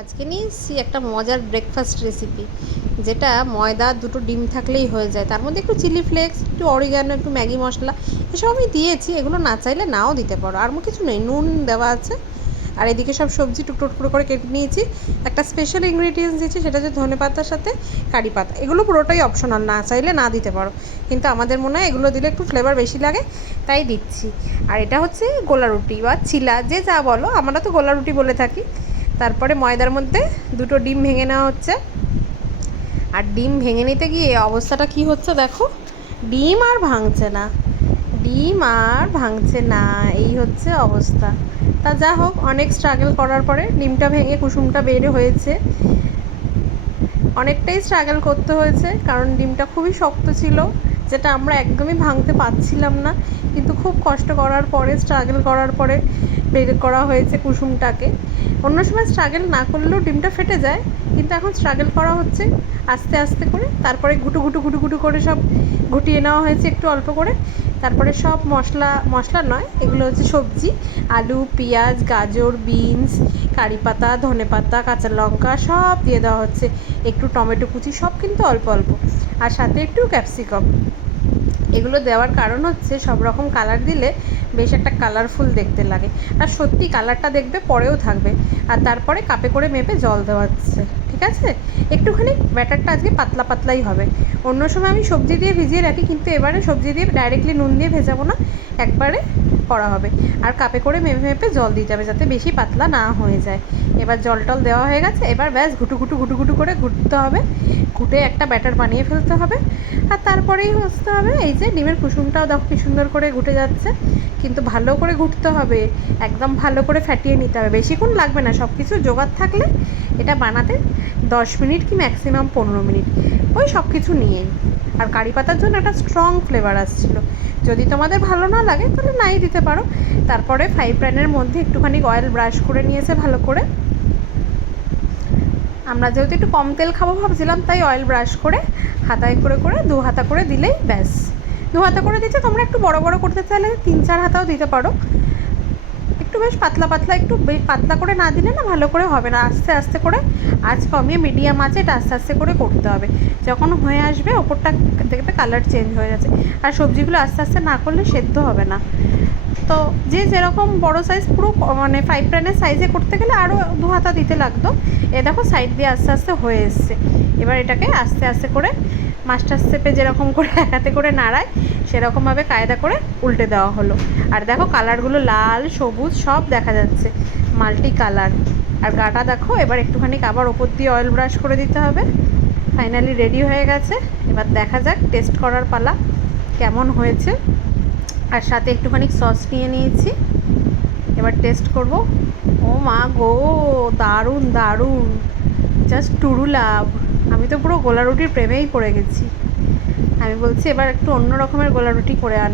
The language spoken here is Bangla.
আজকে নিয়ে এসেছি একটা মজার ব্রেকফাস্ট রেসিপি যেটা ময়দা, দুটো ডিম থাকলেই হয়ে যায়। তার মধ্যে একটু চিলি ফ্লেক্স একটু অরিগানো একটু ম্যাগি মশলা, এসব আমি দিয়েছি। এগুলো না চাইলে নাও দিতে পারো। আর কিছু নেই, নুন দেওয়া আছে। আর এদিকে সব সবজি টুকটো টুকরো করে কেটে নিয়েছি। একটা স্পেশাল ইনগ্রিডিয়েন্টস দিয়েছি, সেটা হচ্ছে ধনে পাতার সাথে কারি পাতা। এগুলো পুরোটাই অপশনাল না চাইলে না দিতে পারো। কিন্তু আমাদের মনে হয় এগুলো দিলে একটু ফ্লেভার বেশি লাগে, তাই দিচ্ছি। আর এটা হচ্ছে গোলা রুটি বা চিলা যে যা বলো, আমরা তো গোলা রুটি বলে থাকি। তারপরে ময়দার মধ্যে দুটো ডিম ভেঙে নেওয়া হচ্ছে। আর ডিম ভেঙে নিতে গিয়ে অবস্থাটা কি হচ্ছে দেখো? ডিম আর ভাঙছে না। ডিম আর ভাঙছে না, এই হচ্ছে অবস্থা। তা যা হোক, অনেক স্ট্রাগল করার পরে ডিমটা ভেঙে কুসুমটা বের হয়েছে। অনেকটাই স্ট্রাগল করতে হয়েছে, কারণ ডিমটা খুবই শক্ত ছিল। যেটা আমরা একদমই ভাঙতে পারছিলাম না, কিন্তু খুব কষ্ট করার পরে স্ট্রাগল করার পরে বের করা হয়েছে কুসুমটাকে। অন্য সময় স্ট্রাগল না করলেও ডিমটা ফেটে যায়, কিন্তু এখন স্ট্রাগল করা হচ্ছে। আস্তে আস্তে করে, তারপরে ঘুটু ঘুটু ঘুটু ঘুটু করে সব ঘুটিয়ে নেওয়া হয়েছে একটু অল্প করে। তারপরে সব মশলা মশলা নয়, এগুলো হচ্ছে সবজি। আলু, পেঁয়াজ, গাজর, বিনস, কারি পাতা, ধনে পাতা, কাঁচা লঙ্কা সব দিয়ে দেওয়া হচ্ছে। একটু টমেটো কুচি সব কিন্তু অল্প অল্প। আর সাথে একটু ক্যাপসিকাম। এগুলো দেওয়ার কারণ হচ্ছে সব রকম কালার দিলে বেশ একটা কালারফুল দেখতে লাগে। আর সত্যি কালারটা দেখবে, পরেও থাকবে। আর তারপরে কাপে করে মেপে জল দেওয়া হচ্ছে। আছে? একটুখানি ব্যাটারটা আজকে পাতলা পাতলাই হবে। অন্য সময় আমি সবজি দিয়ে ভিজিয়ে রাখি, কিন্তু এবারে সবজি দিয়ে ডাইরেক্টলি নুন দিয়ে ভেজাবো না, একবারে করা হবে। আর কাপে করে মেপে মেপে জল দিতে হবে যাতে বেশি পাতলা না হয়ে যায়। এবার জল টল দেওয়া হয়ে গেছে, এবার ব্যাস ঘুটু ঘুটু ঘুটু ঘুটু করে ঘুটতে হবে। ঘুটে একটা ব্যাটার বানিয়ে ফেলতে হবে। আর তারপরেই হসতে হবে এই যে ডিমের কুসুমটাও দেখো কি সুন্দর করে ঘুটে যাচ্ছে। কিন্তু ভালো করে ঘুটতে হবে, একদম ভালো করে ফাটিয়ে নিতে হবে। বেশিক্ষণ লাগবে না সব কিছু জোগাড় থাকলে এটা বানাতে। দশ মিনিট কি ম্যাক্সিমাম পনেরো মিনিট? ওই সব কিছু নিয়েই। আর কারি পাতার জন্য একটা স্ট্রং ফ্লেভার আসছিল। যদি তোমাদের ভালো না লাগে, তাহলে নাই দিতে পারো। তারপরে ফ্রাই প্যানের মধ্যে একটুখানি অয়েল ব্রাশ করে নিয়েছে ভালো করে। আমরা যেহেতু একটু কম তেল খাব ভাবছিলাম, তাই অয়েল ব্রাশ করে হাতায় করে করে দু হাতা করে দিলেই ব্যাস। দু হাতা করে দিচ্ছে তোমরা একটু বড় বড় করতে চাইলে তিন চার হাতাও দিতে পারো। বেশ পাতলা পাতলা, একটু পাতলা করে না দিলে না ভালো করে হবে না। আস্তে আস্তে করে আজ কমিয়ে মিডিয়াম আছে এটা আস্তে আস্তে করে করতে হবে। যখন হয়ে আসবে, ওপরটা দেখবে কালার চেঞ্জ হয়ে যাচ্ছে। আর সবজিগুলো আস্তে আস্তে না করলে সেদ্ধ হবে না। তো যে যেরকম বড় সাইজ পুরো মানে ফাইভ প্যানের সাইজে করতে গেলে আরও দু হাতা দিতে লাগতো। এ দেখো সাইড দিয়ে আস্তে আস্তে হয়ে এসছে। এবার এটাকে আস্তে আস্তে করে মাস্টার স্টেপে যেরকম করে একাতে করে নাড়ায়, সেরকমভাবে কায়দা করে উল্টে দেওয়া হলো। আর দেখো কালারগুলো লাল, সবুজ, সব দেখা যাচ্ছে। Multi colour. আর গাটা দেখো, এবার একটুখানি আবার ওপর দিয়ে অয়েল ব্রাশ করে দিতে হবে। ফাইনালি রেডি হয়ে গেছে। এবার দেখা যাক টেস্ট করার পালা কেমন হয়েছে। আর সাথে একটুখানি সস নিয়ে নিয়েছি। এবার টেস্ট করব। ও মা গো, দারুণ দারুণ। জাস্ট টুরু লাভ আমি তো পুরো গোলা রুটির প্রেমেই পড়ে গেছি। আমি বলছি এবার একটু অন্য রকমের গোলা রুটি করে আন।